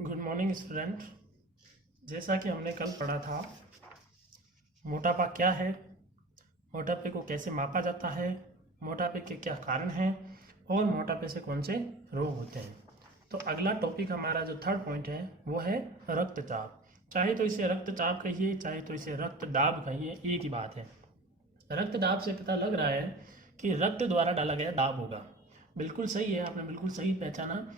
Good morning student. जैसा कि हमने कल पढ़ा था, मोटापा क्या है, मोटापे को कैसे मापा जाता है, मोटापे के क्या कारण हैं और मोटापे से कौन से रोग होते हैं। तो अगला टॉपिक हमारा जो थर्ड पॉइंट है वो है रक्तचाप। चाहे तो इसे रक्तचाप कहिए, चाहे तो इसे रक्त दाब कहिए, एक ही बात है। रक्त दाब से पता लग रहा है कि रक्त द्वारा डाला गया दाब होगा। बिल्कुल सही है, आपने बिल्कुल सही पहचाना।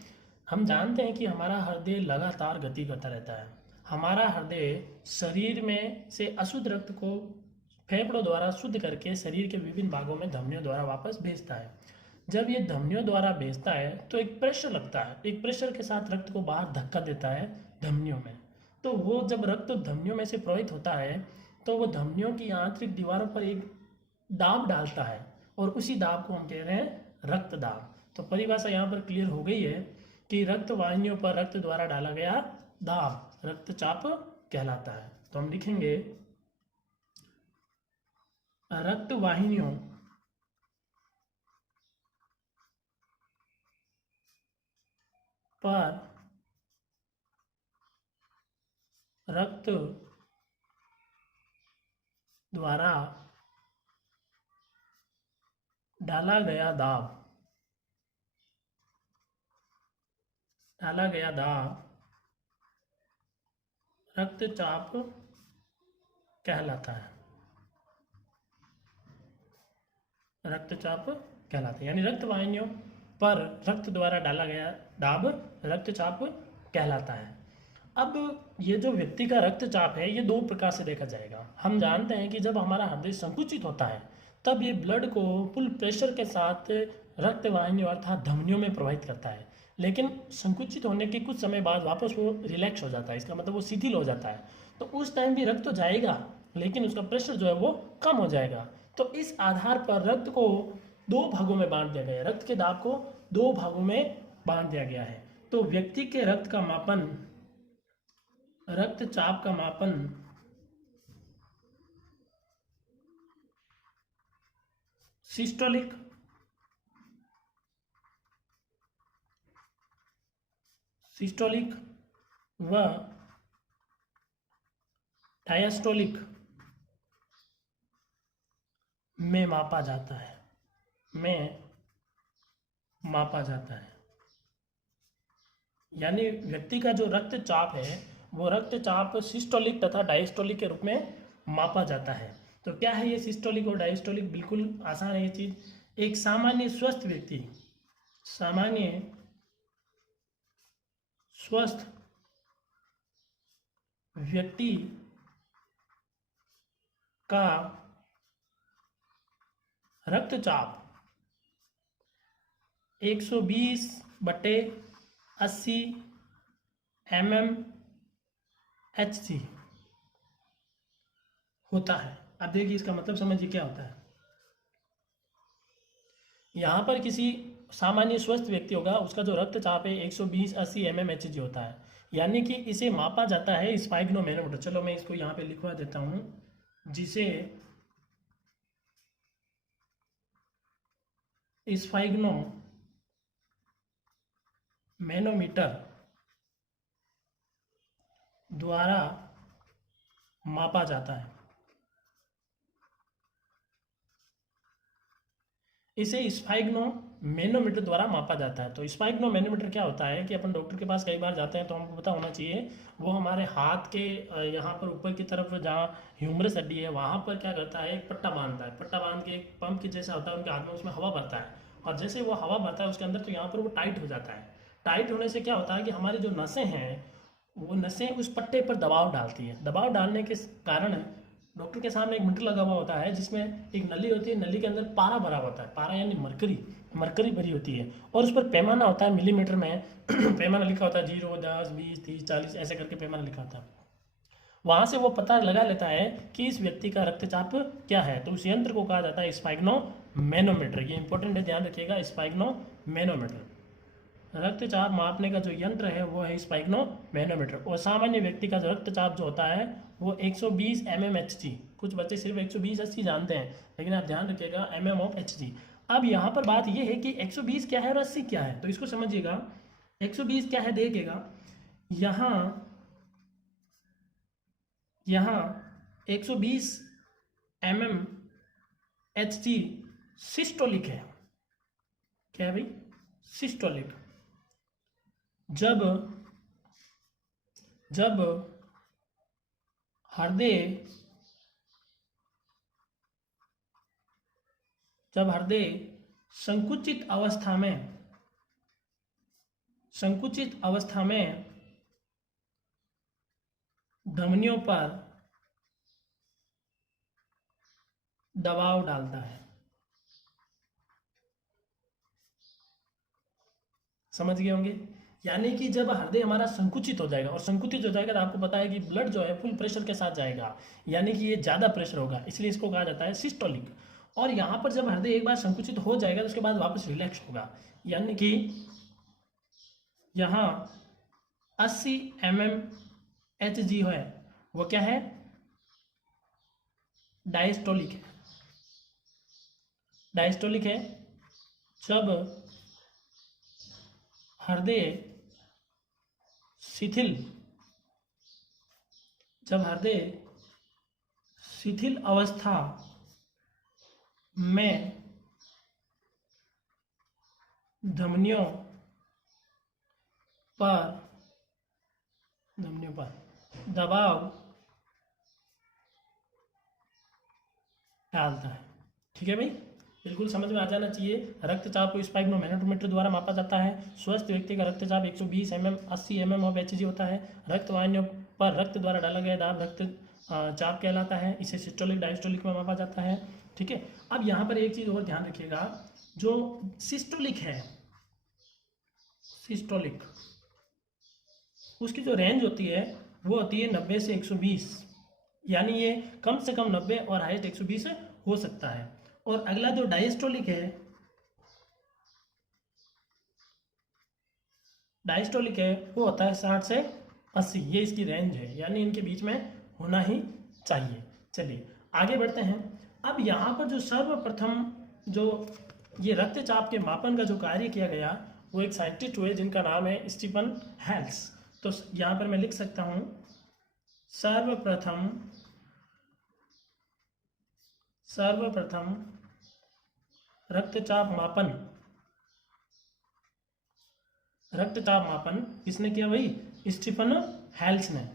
हम जानते हैं कि हमारा हृदय लगातार गति करता रहता है। हमारा हृदय शरीर में से अशुद्ध रक्त को फेफड़ों द्वारा शुद्ध करके शरीर के विभिन्न भागों में धमनियों द्वारा वापस भेजता है। जब ये धमनियों द्वारा भेजता है तो एक प्रेशर लगता है, एक प्रेशर के साथ रक्त को बाहर धक्का देता है धमनियों में। तो वो जब रक्त धमनियों में से प्रवाहित होता है तो वो धमनियों की आंतरिक दीवारों पर एक दाब डालता है और उसी दाब को हम कह रहे हैं रक्त दाब। तो परिभाषा यहाँ पर क्लियर हो गई है कि रक्त वाहिनियों पर रक्त द्वारा डाला गया दाब रक्तचाप कहलाता है। तो हम लिखेंगे रक्त वाहिनियों पर रक्त द्वारा डाला गया दाब रक्तचाप कहलाता है। रक्तचाप कहलाता है यानी रक्त वाहिनियों पर रक्त द्वारा डाला गया दाब रक्तचाप कहलाता है। अब ये जो व्यक्ति का रक्तचाप है ये दो प्रकार से देखा जाएगा। हम जानते हैं कि जब हमारा हृदय संकुचित होता है तब ये ब्लड को फुल प्रेशर के साथ रक्त वाहिनियों अर्थात धमनियों में प्रवाहित करता है, लेकिन संकुचित होने के कुछ समय बाद वापस वो रिलैक्स हो जाता है, इसका मतलब वो शिथिल हो जाता है। तो उस टाइम भी रक्त तो जाएगा लेकिन उसका प्रेशर जो है वो कम हो जाएगा। तो इस आधार पर रक्त को दो भागों में बांट दिया गया है, रक्त के दाब को दो भागों में बांट दिया गया है। तो व्यक्ति के रक्तचाप का मापन सिस्टोलिक व डायस्टोलिक में मापा जाता है। यानी व्यक्ति का जो रक्तचाप है वो रक्तचाप सिस्टोलिक तथा डायस्टोलिक के रूप में मापा जाता है। तो क्या है ये सिस्टोलिक और डायस्टोलिक? बिल्कुल आसान है ये चीज। एक सामान्य स्वस्थ व्यक्ति का रक्तचाप 120/80 mmHg होता है। अब देखिए इसका मतलब समझिए क्या होता है। यहाँ पर किसी सामान्य स्वस्थ व्यक्ति होगा, उसका जो रक्तचाप है 120/80 mmHg होता है, यानी कि इसे मापा जाता है स्पाइग्नोमेनोमीटर। चलो मैं इसको यहाँ पे लिखवा देता हूँ, जिसे स्पाइग्नोमेनोमीटर द्वारा मापा जाता है। इसे स्पाइग्नोमेनोमीटर द्वारा मापा जाता है। तो स्पाइग्नोमेनोमीटर क्या होता है कि अपन डॉक्टर के पास कई बार जाते हैं तो हमको पता होना चाहिए, वो हमारे हाथ के यहाँ पर ऊपर की तरफ जहाँ ह्यूमरस हड्डी है वहाँ पर क्या करता है, एक पट्टा बांधता है। पट्टा बांध के एक पंप की जैसा होता है उनके हाथ में, उसमें हवा भरता है और जैसे वो हवा भरता है उसके अंदर तो यहाँ पर वो टाइट हो जाता है। टाइट होने से क्या होता है कि हमारी जो नसें हैं वो नसें उस पट्टे पर दबाव डालती है। दबाव डालने के कारण डॉक्टर के सामने एक मीटर लगा हुआ होता है जिसमें एक नली होती है, नली के अंदर पारा भरा होता है। पारा यानी मरकरी भरी होती है और उस पर पैमाना होता है मिलीमीटर में पैमाना लिखा होता है 0, 10, 20, 30, 40 ऐसे करके पैमाना लिखा होता है। वहाँ से वो पता लगा लेता है कि इस व्यक्ति का रक्तचाप क्या है। तो उस यंत्र को कहा जाता है स्पाइग्नोमेनोमीटर। ये इंपॉर्टेंट है, ध्यान रखिएगा, स्पाइग्नोमेनोमीटर। रक्तचाप मापने का जो यंत्र है वो है स्पाइग्नोमेनोमीटर। और सामान्य व्यक्ति का जो रक्तचाप जो होता है वो 120 mmHg। कुछ बच्चे सिर्फ 120/80 जानते हैं, लेकिन आप ध्यान रखिएगा mmHg। अब यहाँ पर बात ये है कि 120 क्या है और 80 क्या है, तो इसको समझिएगा। 120 क्या है देखिएगा, यहाँ 120 mm Hg सिस्टोलिक है। क्या है भाई? सिस्टोलिक। जब हृदय संकुचित अवस्था में धमनियों पर दबाव डालता है। समझ गए होंगे? यानी कि जब हृदय हमारा संकुचित हो जाएगा, और संकुचित हो जाएगा तो आपको पता है कि ब्लड जो है फुल प्रेशर के साथ जाएगा, यानी कि ये ज़्यादा प्रेशर होगा, इसलिए इसको कहा जाता है सिस्टोलिक। और यहाँ पर जब हृदय एक बार संकुचित हो जाएगा तो उसके बाद वापस रिलैक्स होगा, यानी कि यहाँ 80 mm Hg है, वो क्या है? डायस्टोलिक है। डायस्टोलिक है। जब हृदय शिथिल अवस्था में धमनियों पर दबाव डालता है। ठीक है भाई, बिल्कुल समझ में आ जाना चाहिए। रक्तचाप को स्पाइगनोमैनोमीटर द्वारा मापा जाता है। स्वस्थ व्यक्ति का रक्तचाप 120 mm 80 mm ऑफ Hg होता है। रक्तवाहिनियों पर रक्त द्वारा डाला गया दाब रक्त चाप कहलाता है। इसे सिस्टोलिक डायस्टोलिक में मापा जाता है। ठीक है, अब यहाँ पर एक चीज़ और ध्यान रखिएगा, जो सिस्टोलिक है, सिस्टोलिक उसकी जो रेंज होती है वो होती है 90 से 120, यानी ये कम से कम 90 और हाईएस्ट 120 हो सकता है। और अगला जो डायस्टोलिक है वो होता है 60 से 80, ये इसकी रेंज है, यानी इनके बीच में होना ही चाहिए। चलिए आगे बढ़ते हैं। अब यहाँ पर जो सर्वप्रथम जो ये रक्तचाप के मापन का जो कार्य किया गया, वो एक साइंटिस्ट हुए जिनका नाम है स्टीफन हेल्स। तो यहाँ पर मैं लिख सकता हूँ, सर्वप्रथम रक्तचाप मापन किसने किया भाई? स्टीफन हेल्स ने।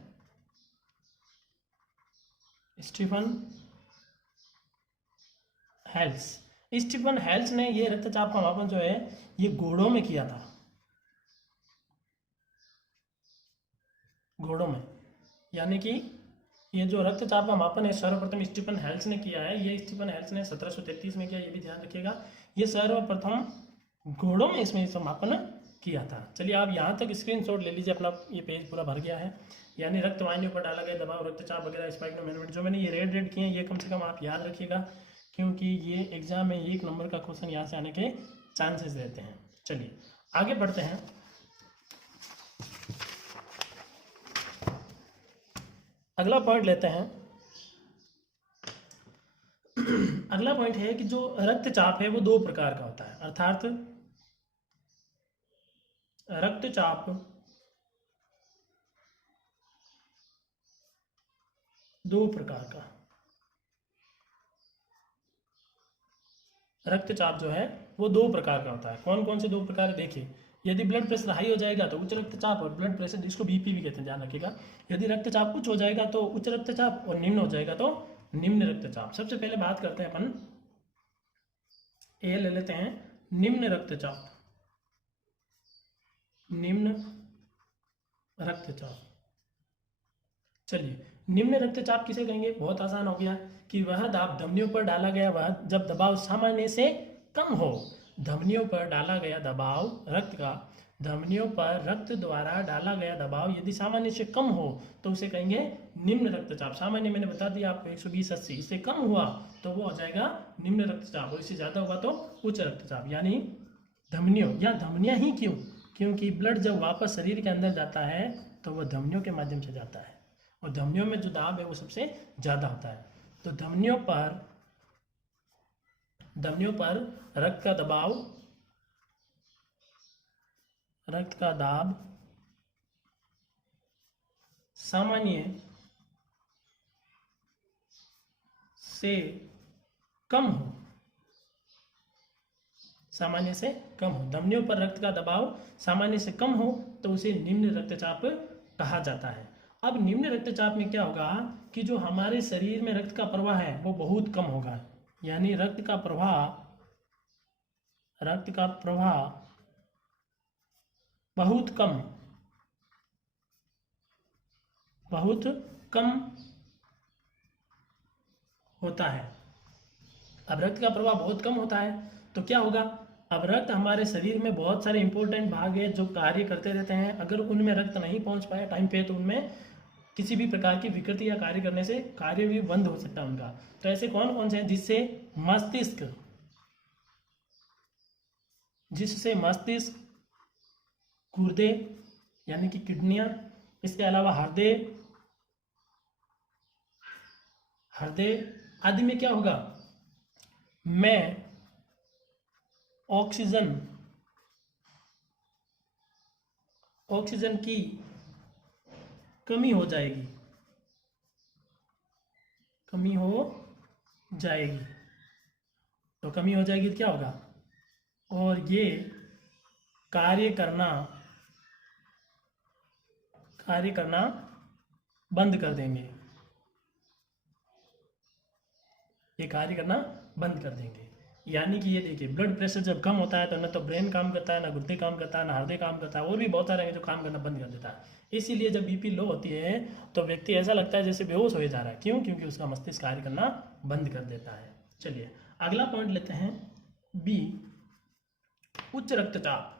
स्टीफन हेल्स ने ये रक्तचाप का मापन जो है ये घोड़ों में किया था। घोड़ों में, यानी कि ये जो रक्तचाप का मापन है सर्वप्रथम स्टीफन हेल्स ने किया है। ये स्टीफन हेल्स ने 1733 में किया, ये भी ध्यान रखिएगा। ये सर्वप्रथम घोड़ों में इसमें मापन किया था। चलिए आप यहाँ तक स्क्रीनशॉट ले लीजिए, अपना ये पेज पूरा भर गया है। यानी रक्तवाहिनियों पर डाला गया दबाव, रक्तचाप वगैरह, स्पाइगनोमैनोमीटर, जो मैंने ये रेड किए हैं, ये कम से कम आप याद रखिएगा, क्योंकि ये एग्जाम में 1 नंबर का क्वेश्चन यहाँ से आने के चांसेस रहते हैं। चलिए आगे बढ़ते हैं। अगला पॉइंट लेते हैं। अगला पॉइंट है कि जो रक्तचाप है वो 2 प्रकार का होता है, अर्थात रक्तचाप 2 प्रकार का। रक्तचाप जो है वो 2 प्रकार का होता है। कौन कौन से 2 प्रकार? देखिए, यदि ब्लड प्रेशर हाई हो जाएगा तो उच्च रक्तचाप, और ब्लड प्रेशर जिसको बीपी भी कहते हैं, ध्यान रखिएगा। यदि रक्तचाप उच्च हो जाएगा तो उच्च रक्तचाप, और निम्न हो जाएगा तो निम्न रक्तचाप। सबसे पहले बात करते हैं अपन, ए ले लेते हैं, निम्न रक्तचाप। निम्न रक्तचाप। चलिए, निम्न रक्तचाप किसे कहेंगे? बहुत आसान हो गया कि वह दाब धमनियों पर डाला गया, वह जब दबाव सामान्य से कम हो। धमनियों पर डाला गया दबाव रक्त का, धमनियों पर रक्त द्वारा डाला गया दबाव यदि सामान्य से कम हो तो उसे कहेंगे निम्न रक्तचाप। सामान्य मैंने बता दिया आपको 120/80, इससे कम हुआ तो वो हो जाएगा निम्न रक्तचाप, और इससे ज़्यादा हुआ तो उच्च रक्तचाप। यानी धमनियों या धमनियाँ ही क्यों? क्योंकि ब्लड जब वापस शरीर के अंदर जाता है तो वह धमनियों के माध्यम से जाता है, और धमनियों में जो दाब है वो सबसे ज़्यादा होता है। तो धमनियों पर रक्त का दाब सामान्य से कम हो, सामान्य से कम हो, धमनियों पर रक्त का दबाव सामान्य से कम हो तो उसे निम्न रक्तचाप कहा जाता है। अब निम्न रक्तचाप में क्या होगा कि जो हमारे शरीर में रक्त का प्रवाह है वो बहुत कम होगा, यानी रक्त का प्रवाह बहुत कम होता है। अब रक्त का प्रवाह बहुत कम होता है तो क्या होगा, अब रक्त हमारे शरीर में बहुत सारे इंपॉर्टेंट भाग है जो कार्य करते रहते हैं, अगर उनमें रक्त नहीं पहुंच पाया टाइम पे तो उनमें किसी भी प्रकार की विकृति या कार्य करने से कार्य भी बंद हो सकता है उनका। तो ऐसे कौन कौन से हैं जिससे मस्तिष्क, गुर्दे यानी कि किडनियां, इसके अलावा हृदय आदि में क्या होगा, में ऑक्सीजन की कमी हो जाएगी, तो कमी हो जाएगी तो क्या होगा, और ये कार्य करना बंद कर देंगे, यानी कि ये देखिए ब्लड प्रेशर जब कम होता है तो न तो ब्रेन काम करता है, ना गुर्दे काम करता है, ना हृदय काम करता है, और भी बहुत सारे हैं जो काम करना बंद कर देता है। इसीलिए जब बीपी लो होती है तो व्यक्ति ऐसा लगता है जैसे बेहोश हो जा रहा है, क्यों, क्योंकि उसका मस्तिष्क कार्य करना बंद कर देता है। चलिए अगला पॉइंट लेते हैं, बी, उच्च रक्तचाप।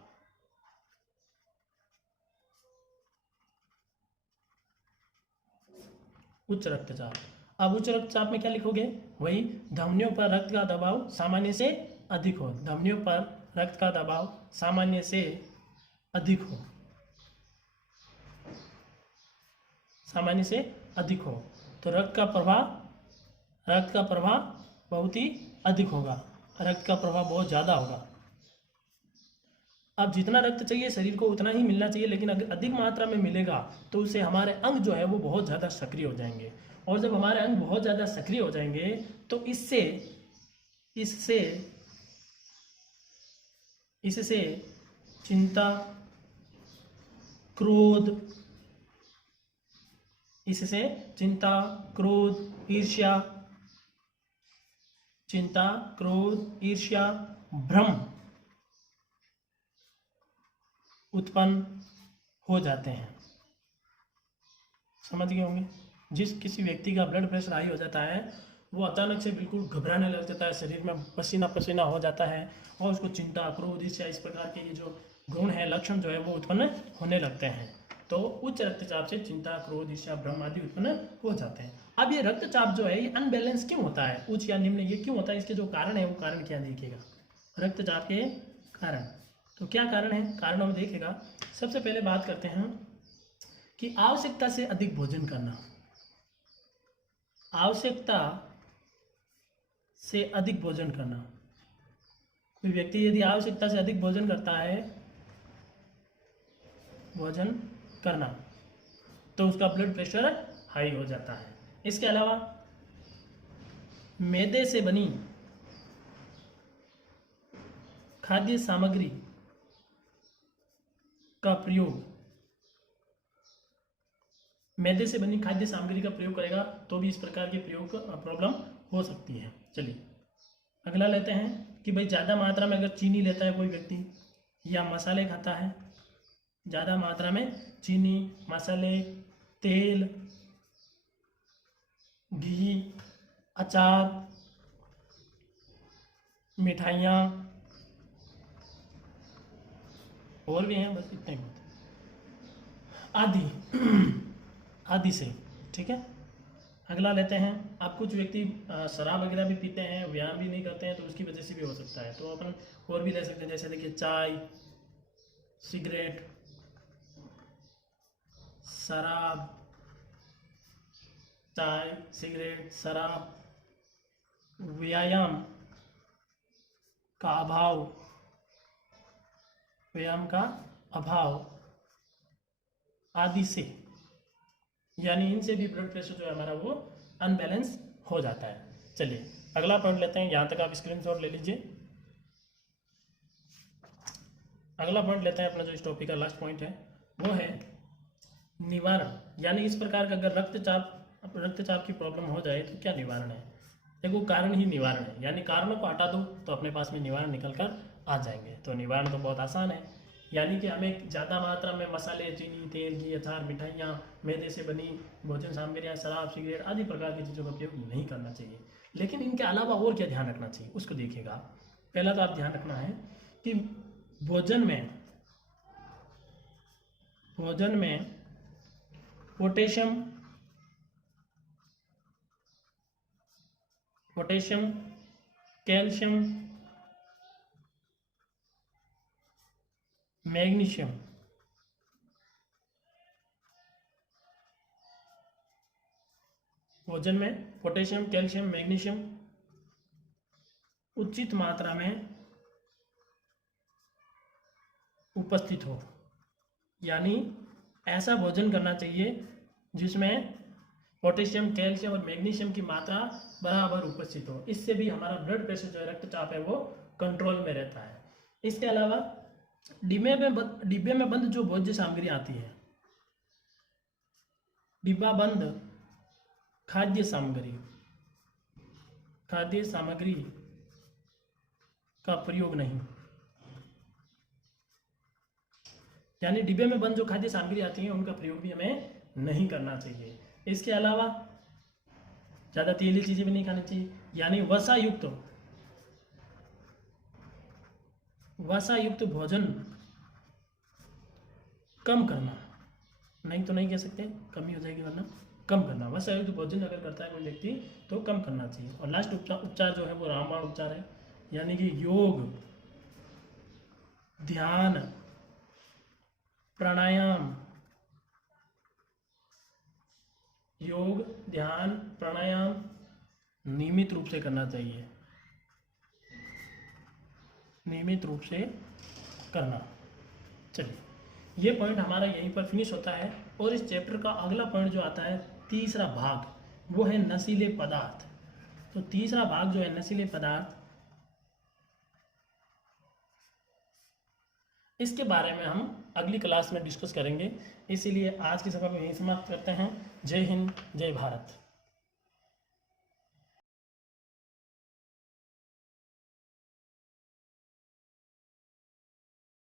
उच्च रक्तचाप, अब उच्च रक्तचाप में क्या लिखोगे, वही धमनियों पर रक्त का दबाव सामान्य से अधिक हो, धमनियों पर रक्त का दबाव सामान्य से अधिक हो, सामान्य से अधिक हो तो रक्त का प्रवाह बहुत ही अधिक होगा, रक्त का प्रवाह बहुत ज़्यादा होगा। अब जितना रक्त चाहिए शरीर को उतना ही मिलना चाहिए, लेकिन अगर अधिक मात्रा में मिलेगा तो उससे हमारे अंग जो है वो बहुत ज़्यादा सक्रिय हो जाएंगे, और जब हमारे अंग बहुत ज़्यादा सक्रिय हो जाएंगे तो इससे चिंता, क्रोध, ईर्ष्या, भ्रम उत्पन्न हो जाते हैं। समझ गए होंगे, किसी व्यक्ति का ब्लड प्रेशर हाई हो जाता है वो अचानक से बिल्कुल घबराने लग जाता है, शरीर में पसीना पसीना हो जाता है, और उसको चिंता, क्रोध, ईर्ष्या, इस प्रकार के ये जो गुण है, लक्षण जो है वो उत्पन्न होने लगते हैं। तो उच्च रक्तचाप से चिंता, क्रोध, ईर्ष्या, भ्रम आदि उत्पन्न हो जाते हैं। अब ये रक्तचाप जो है ये अनबैलेंस क्यों होता है, उच्च या निम्न, ये क्यों होता है, इसके जो कारण है वो कारण क्या देखिएगा, रक्तचाप के कारण। तो क्या कारण है, कारणों में देखिएगा, सबसे पहले बात करते हैं कि आवश्यकता से अधिक भोजन करना, आवश्यकता से अधिक भोजन करना। कोई व्यक्ति यदि आवश्यकता से अधिक भोजन करना तो उसका ब्लड प्रेशर हाई हो जाता है। इसके अलावा मैदे से बनी खाद्य सामग्री का प्रयोग, मैदे से बनी खाद्य सामग्री का प्रयोग करेगा तो भी इस प्रकार के प्रॉब्लम हो सकती है। चलिए अगला लेते हैं कि भाई ज़्यादा मात्रा में अगर चीनी लेता है कोई व्यक्ति या मसाले खाता है, ज़्यादा मात्रा में चीनी, मसाले, तेल, घी, अचार, मिठाइयाँ और भी हैं, बस इतने आदि से, ठीक है। अगला लेते हैं, आप कुछ व्यक्ति शराब वगैरह भी पीते हैं, व्यायाम भी नहीं करते हैं, तो उसकी वजह से भी हो सकता है। तो अपन और भी ले सकते हैं, जैसे देखिए चाय, सिगरेट, शराब, व्यायाम का अभाव आदि से यानी इनसे भी ब्लड प्रेशर जो है हमारा वो अनबैलेंस हो जाता है। चलिए अगला पॉइंट लेते हैं, यहाँ तक आप स्क्रीनशॉट ले लीजिए। अगला पॉइंट लेते हैं अपना जो इस टॉपिक का लास्ट पॉइंट है वो है निवारण। यानी इस प्रकार का अगर रक्तचाप की प्रॉब्लम हो जाए तो क्या निवारण है। देखो कारण ही निवारण है, यानी कारणों को हटा दो तो अपने पास में निवारण निकल कर आ जाएंगे। तो निवारण तो बहुत आसान है, यानी कि हमें ज़्यादा मात्रा में मसाले, चीनी, तेल, घी, अचार, मिठाइयाँ, मैदे से बनी भोजन सामग्रियाँ, शराब, सिगरेट आदि प्रकार की चीज़ों का उपयोग नहीं करना चाहिए। लेकिन इनके अलावा और क्या ध्यान रखना चाहिए उसको देखिएगा। पहला तो आप ध्यान रखना है कि भोजन में पोटेशियम, कैल्शियम, मैग्नीशियम, भोजन में पोटेशियम, कैल्शियम, मैग्नीशियम उचित मात्रा में उपस्थित हो। यानी ऐसा भोजन करना चाहिए जिसमें पोटेशियम, कैल्शियम और मैग्नीशियम की मात्रा बराबर उपस्थित हो। इससे भी हमारा ब्लड प्रेशर जो है, रक्तचाप है, वो कंट्रोल में रहता है। इसके अलावा डिब्बे में बंद जो भोज्य सामग्री आती है, डिब्बा बंद खाद्य सामग्री का प्रयोग नहीं। यानी डिब्बे में बंद जो खाद्य सामग्री आती है उनका प्रयोग भी हमें नहीं करना चाहिए। इसके अलावा ज़्यादा तेली चीज़ें भी नहीं खानी चाहिए, यानी वसायुक्त भोजन कम करना, नहीं तो नहीं कह सकते, कमी हो जाएगी, वरना कम करना। वसायुक्त भोजन अगर करता है कोई व्यक्ति तो कम करना चाहिए। और लास्ट उपचार जो है वो रामबाण उपचार है, यानी कि योग, ध्यान, प्राणायाम नियमित रूप से करना चाहिए, नियमित रूप से करना। चलिए ये पॉइंट हमारा यहीं पर फिनिश होता है। और इस चैप्टर का अगला पॉइंट जो आता है, तीसरा भाग, वो है नशीले पदार्थ। तो तीसरा भाग जो है नशीले पदार्थ, इसके बारे में हम अगली क्लास में डिस्कस करेंगे। इसीलिए आज की सभा में यहीं समाप्त करते हैं। जय हिंद, जय भारत।